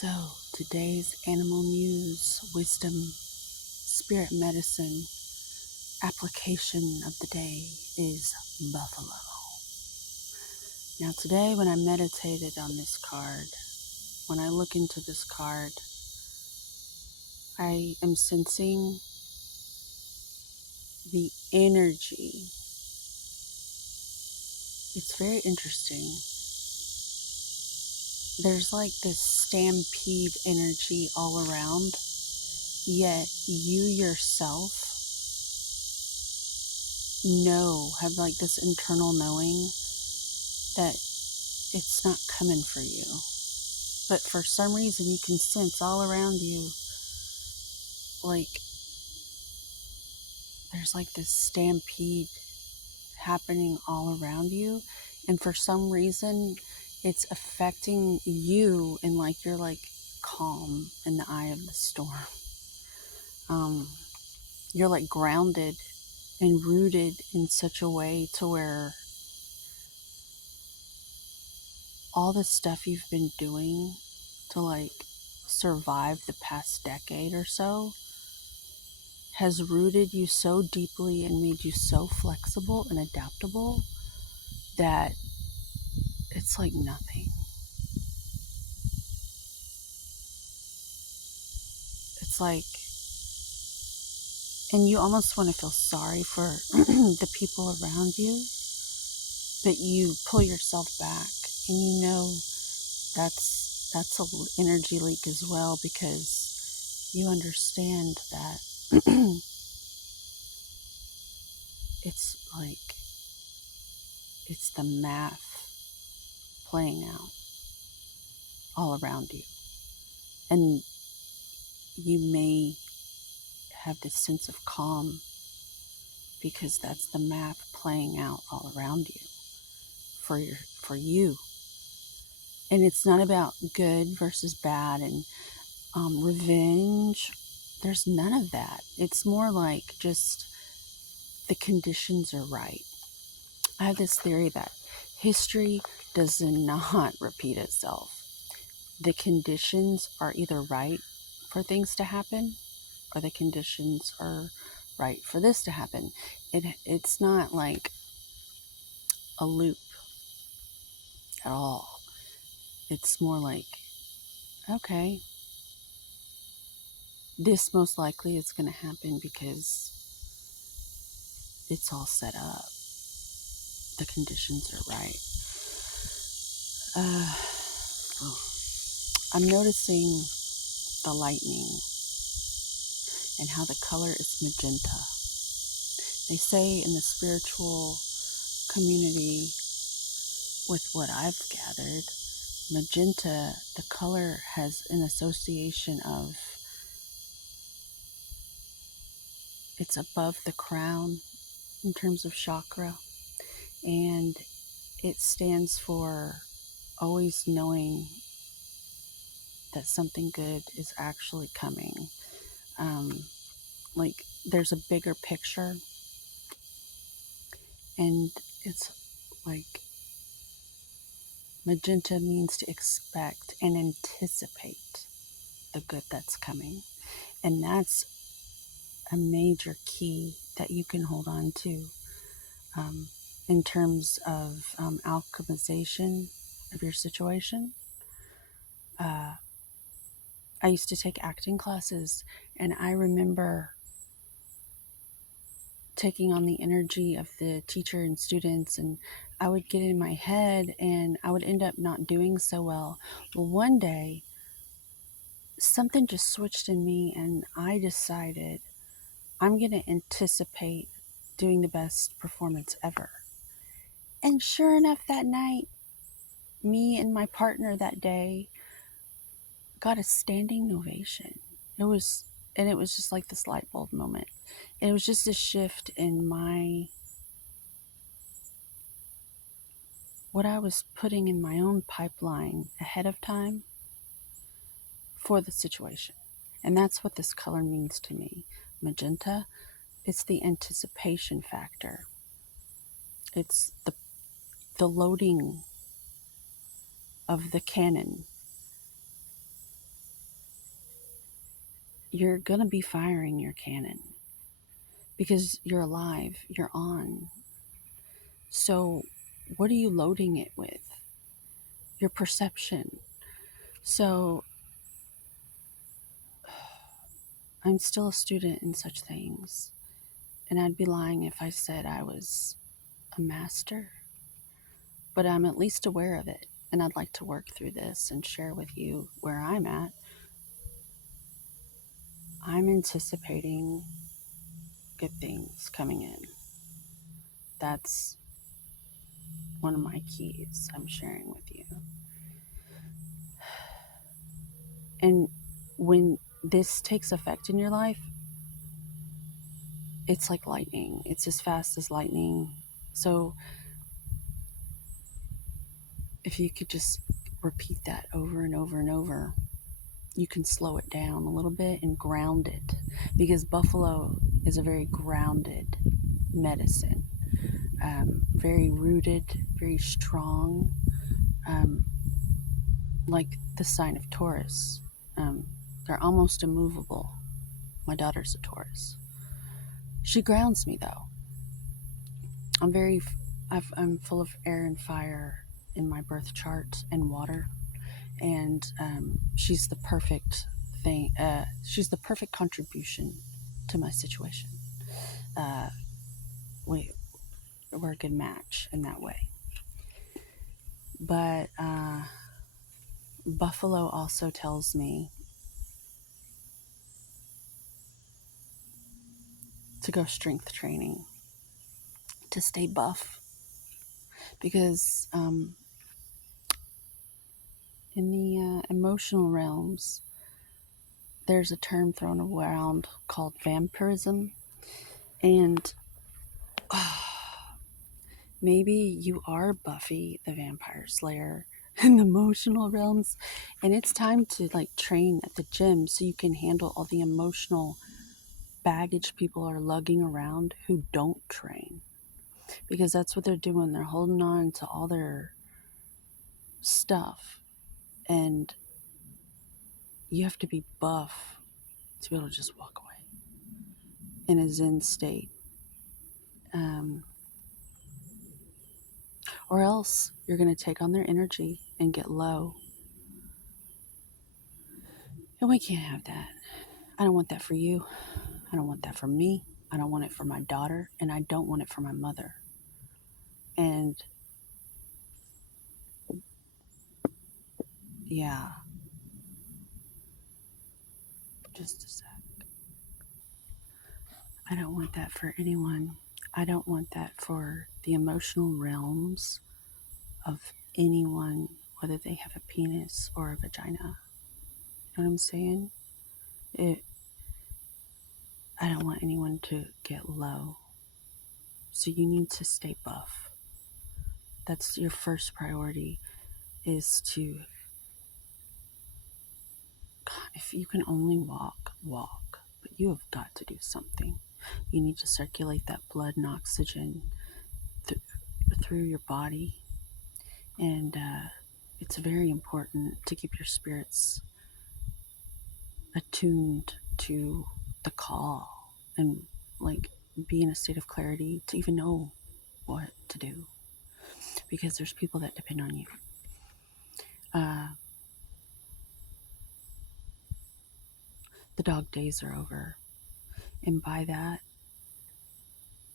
So, today's animal news, wisdom, spirit medicine, application of the day is buffalo. Now, today when I meditated on this card, when I look into this card, I am sensing the energy. It's very interesting. There's like this stampede energy all around, yet you yourself have like this internal knowing that it's not coming for you. But for some reason you can sense all around you, like there's like this stampede happening all around you. And for some reason it's affecting you, and like you're like calm in the eye of the storm. You're like grounded and rooted in such a way to where all the stuff you've been doing to like survive the past decade or so has rooted you so deeply and made you so flexible and adaptable that it's like nothing. It's like, and you almost want to feel sorry for the people around you, but you pull yourself back, and you know that's an energy leak as well, because you understand that it's like it's the math playing out all around you, and you may have this sense of calm because that's the math playing out all around you for you. And it's not about good versus bad and revenge. There's none of that. It's more like just the conditions are right. I have this theory that history does not repeat itself. The conditions are either right for things to happen, or the conditions are right for this to happen. It's not like a loop at all. It's more like, okay, this most likely is going to happen because it's all set up. The conditions are right. I'm noticing the lightning and how the color is magenta. They say in the spiritual community, with what I've gathered, magenta, the color has an association of, it's above the crown in terms of chakra, and it stands for always knowing that something good is actually coming. Like there's a bigger picture, and it's like magenta means to expect and anticipate the good that's coming. And that's a major key that you can hold on to in terms of alchemization of your situation. I used to take acting classes, and I remember taking on the energy of the teacher and students, and I would get in my head and I would end up not doing so well. Well, one day something just switched in me, and I decided I'm going to anticipate doing the best performance ever. And sure enough, that night, me and my partner that day got a standing ovation. It was just like this light bulb moment. And it was just a shift in what I was putting in my own pipeline ahead of time for the situation. And that's what this color means to me. Magenta, it's the anticipation factor. It's the loading of the cannon. you're going to be firing your cannon because you're alive, you're on. So, what are you loading it with? Your perception. So, I'm still a student in such things, and I'd be lying if I said I was a master, but I'm at least aware of it, and I'd like to work through this and share with you where I'm at. I'm anticipating good things coming in. That's one of my keys I'm sharing with you. And when this takes effect in your life, it's like lightning. It's as fast as lightning. So if you could just repeat that over and over and over, you can slow it down a little bit and ground it, because buffalo is a very grounded medicine, very rooted, very strong, like the sign of Taurus. They're almost immovable. My daughter's a Taurus. She grounds me though. I'm very, I'm full of air and fire in my birth chart and water, and she's the perfect thing. She's the perfect contribution to my situation. Uh, we we're a good match in that way. But Buffalo also tells me to go strength training, to stay buff, because in the emotional realms, there's a term thrown around called vampirism, and maybe you are Buffy the Vampire Slayer in the emotional realms, and it's time to like train at the gym so you can handle all the emotional baggage people are lugging around who don't train, because that's what they're doing. They're holding on to all their stuff, and you have to be buff to be able to just walk away in a zen state. Um, or else you're going to take on their energy and get low. And we can't have that. I don't want that for you. I don't want that for me. I don't want it for my daughter, and I don't want it for my mother. And yeah, just a sec. I don't want that for anyone. I don't want that for the emotional realms of anyone, whether they have a penis or a vagina. You know what I'm saying? I don't want anyone to get low. So you need to stay buff. That's your first priority, is to, if you can only walk, walk. But you have got to do something. You need to circulate that blood and oxygen through your body. And it's very important to keep your spirits attuned to the call, and like be in a state of clarity to even know what to do, because there's people that depend on you. The dog days are over, and by that,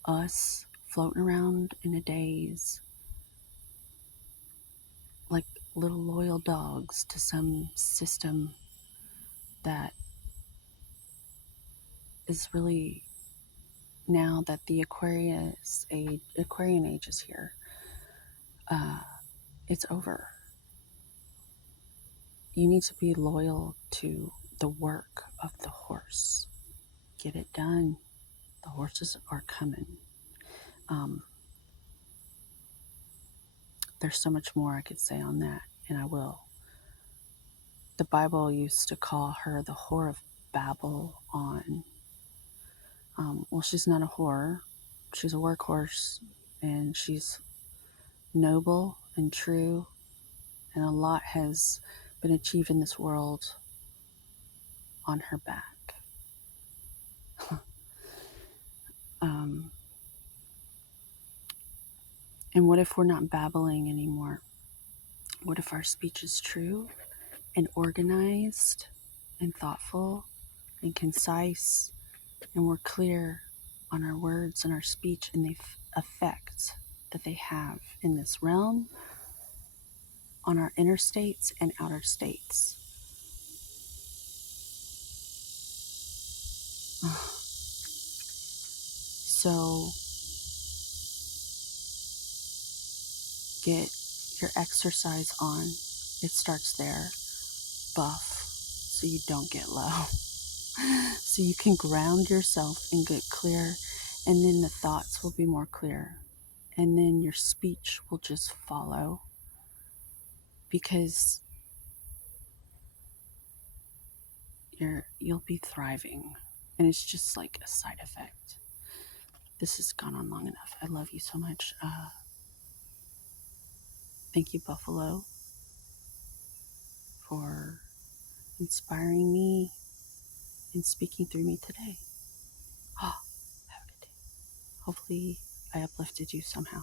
us floating around in a daze like little loyal dogs to some system that is really, now that the Aquarian age is here, it's over. You need to be loyal to the work of the horse. Get it done. The horses are coming. There's so much more I could say on that, and I will. The Bible used to call her the whore of Babel on. Well, she's not a whore. She's a workhorse, and she's noble and true, and a lot has been achieved in this world on her back. And what if we're not babbling anymore? What if our speech is true and organized and thoughtful and concise, and we're clear on our words and our speech and the effect that they have in this realm, on our inner states and outer states? So get your exercise on. It starts there. Buff so you don't get low. So you can ground yourself and get clear, and then the thoughts will be more clear. And then your speech will just follow, because you'll be thriving. And it's just like a side effect. This has gone on long enough. I love you so much. Thank you, Buffalo, for inspiring me and speaking through me today. Oh, have a good day. Hopefully I uplifted you somehow.